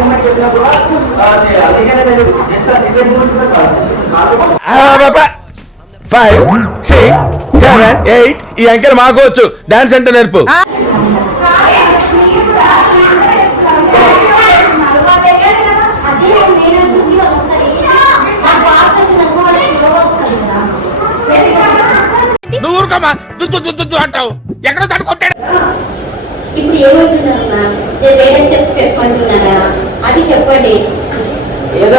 Moment చెప్పినా కూడా చేయాలి. 5, 6, 7, 8 ఈ అంకెలు మాకోవచ్చు. డాన్స్ అంటే నేర్పు. నువ్వు ఊరుకోమా దుద్దు అంటావు. ఎక్కడో తడుకుంటాడు. ఇప్పుడు ఏమంటున్నారన్నా? వేరే స్టెప్ చెప్పంటున్నారా? అది చెప్పండి. ఏదో